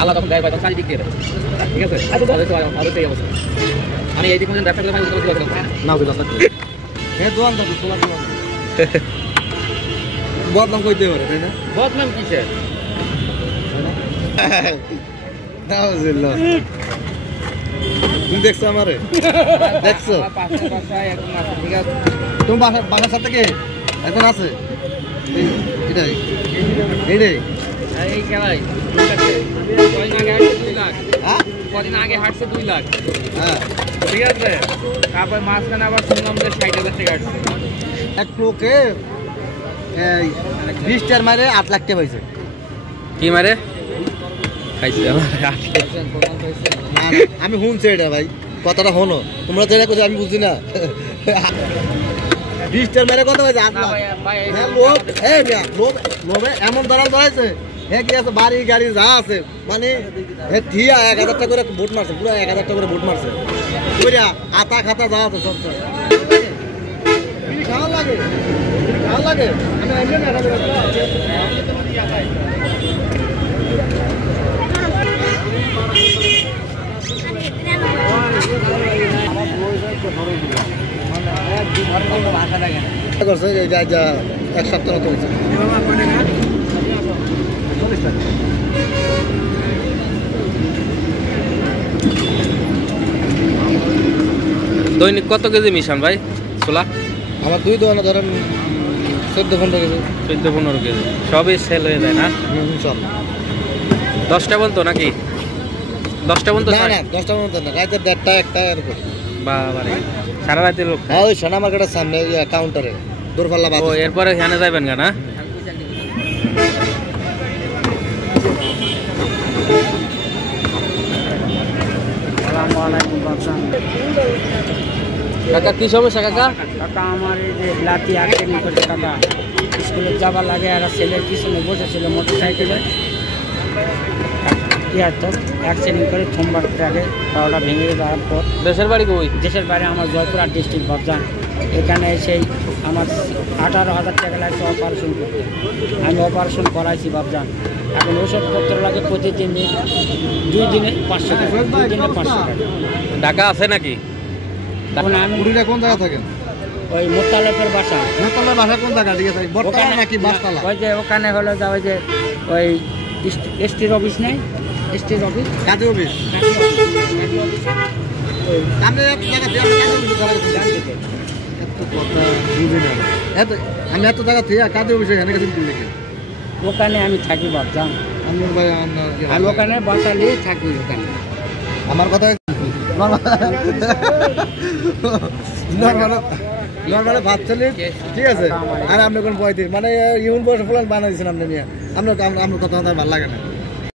আল্লাহ তখন দেয় তখন চারিদিক দিয়ে দেয়, ঠিক আছে? অবশ্যই এই অবস্থা। আমি এই দিক পর্যন্ত ব্যবসা করে না বদনাম কইতে পারে, তাই না? বদনাম কিসের? তুমি দেখছো আমারে? দেখছো? তুমি বাসার সাথে কে এখন আছে? এটাই এইটাই এই খেলাই কদিন আগে হাঁটছে 2 লাখ, হ্যাঁ ঠিক আছে? তারপর মাঝখানে আবার শুনলাম যে 60,000 টাকা হাঁটছে। এক লোকে 20টার মারে 8 লাখ টাকা পাইছে। কি মারে খাইছে? আমি শুনছি এটা ভাই, কথাটা হলো, তোমরা যেটা করছো আমি বুঝি না। 20টার মারে কত পাইছে? 8 লাখ। লোভে এমন দাঁড়াল দাঁড়াইছে, হ্যাঁ কি আছে বাড়ি গাড়ি যা আছে, মানে থিয়া 1000 টাকা করে ভোট মারছে, পুরো 1000 টাকা করে ভোট মারছে, আতা খাতা যা আছে সব খাওয়া লাগে, খাওয়া লাগে। এক সপ্তাহ মতো হয়েছে। দৈনিক কত কেজি মিশান ভাই ছোলা? আমার 2 দোকানে ধরেন 14-15 কেজি। 14-15 কেজি সবই সেল হয়ে যায় না? সব 10টা বলতো নাকি? 10টা বলতো না, 10টা পর্যন্ত না, রাতে 1:30 1টা এরকম। বাবারে সারা রাতে লোক? হ্যাঁ, ওই সোনা মার্কেটের সামনে কাউন্টারে দূরপাল্লা বাদ। ও এরপরে এখানে যাবেন না? কাকা কি সমস্যা কাকা? কাকা আমার এই যে লাঠি অ্যাক্সিডেন্ট করছে কাকা, স্কুলে যাবার লাগে আর ছেলের পিছনে বসেছিল মোটর সাইকেলে, কি আর তো অ্যাক্সিডেন্ট করে সোমবার আগে পাওয়াটা ভেঙে যাওয়ার পর। দেশের বাড়ি কই? দেশের বাড়ি আমার জয়পুরহাট ডিস্ট্রিক্ট বাবজান। এখানে এসেই আমার 18,000 টাকা লাগছে অপারেশন করতে, আমি অপারেশন করাইছি বাবজান। এখন ওষুধপত্র লাগে প্রতিদিন, 2 দিনে 500 টাকা, 2 দিনে 500 টাকা। ঢাকা আছে নাকি? এখন আমি কোন জায়গা থাকেন? ওই মোত্তালেবের বাসা। মোতালের বাসা কোন জায়গা? ঠিক আছে, বর্তমানে নাকি বাসতলা? ওই যে ওখানে হলো যা ওই যে ওই এসটির অফিস নেই, এসটির অফিস, কাজী অফিস। আমি এত জায়গা থেকে আমি এত জায়গা থেকে কাজী অফিসে এখানে গেছেন কিনলে কি? ওখানে আমি থাকি বাবজান। আমি ওখানে বাসা নিয়ে থাকি ওখানে। আমার কথা নর্মালে ভাত চলি, ঠিক আছে, আর আপনি কোন 35 মানে ইউন বয়স ফুলান বানাইছেন আপনি নিয়ে, আপনার কথা ভালো লাগে না।